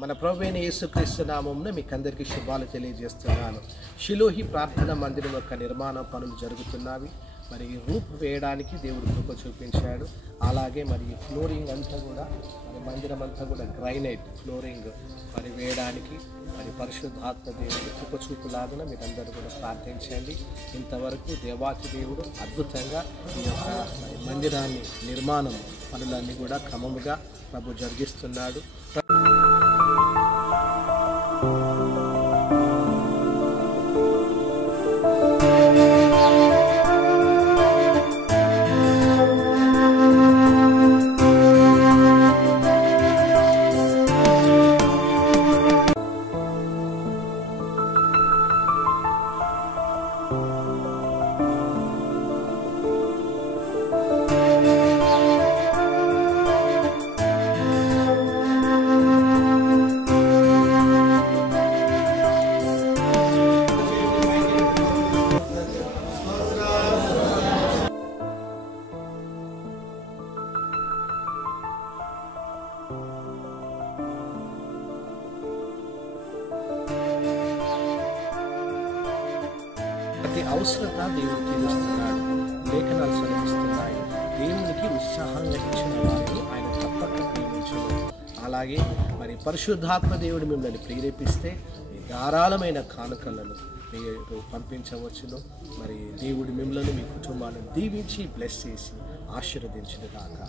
మన ప్రభువైన యేసుక్రీస్తు నామమున మీకు అందరికీ శుభాలు తెలియజేస్తున్నాను. షిలోహి ప్రార్థన మందిరం యొక్క నిర్మాణ పనులు జరుగుతున్నవి. మరి రూప్ వేయడానికి దేవుడు కృప చూపించాడు. అలాగే మరి ఫ్లోరింగ్ అంతా కూడా మరి మందిరం అంతా కూడా గ్రైనైట్ ఫ్లోరింగ్ మరి వేయడానికి మరి పరిశుద్ధాత్మ దేవుడు కృప చూపులాగున మీరందరూ కూడా ప్రార్థించండి. ఇంతవరకు దేవాతి దేవుడు అద్భుతంగా ఈ యొక్క మరి మందిరాన్ని నిర్మాణం పనులన్నీ కూడా క్రమముగా ప్రభు జరిగిస్తున్నాడు. ప్రతి అవసరత దేవుడు తీరుస్తున్నాడు. లేఖనాలు సెలవిస్తున్నాయి, దేవునికి ఉత్సాహంగా ఇచ్చిన వారిని ఆయన తప్పక ప్రేమించడు. అలాగే మరి పరిశుద్ధాత్మ దేవుడు మిమ్మల్ని ప్రేరేపిస్తే ధారాళమైన కానుకలను మీరు పంపించవచ్చును. మరి దేవుడు మిమ్మల్ని మీ కుటుంబాన్ని దీవించి బ్లెస్ చేసి ఆశీర్వదించును గాక.